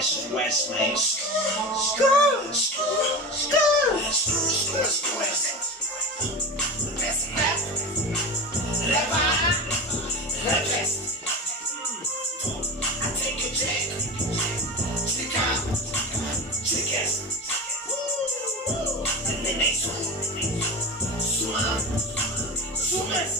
West, man. School. Best rap. The best. I take your check. Check out. And then they swim. She cries.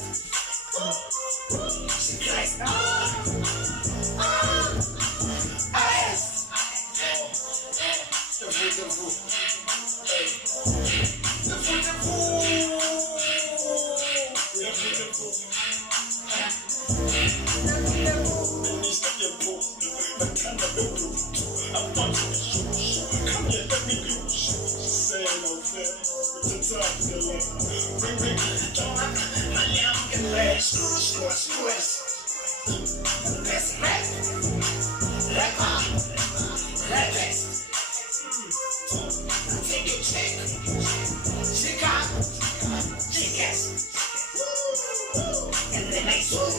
Best rap, the best. Take your check, check out, and then I swim.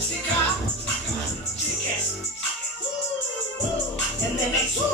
She cries, and then I swim.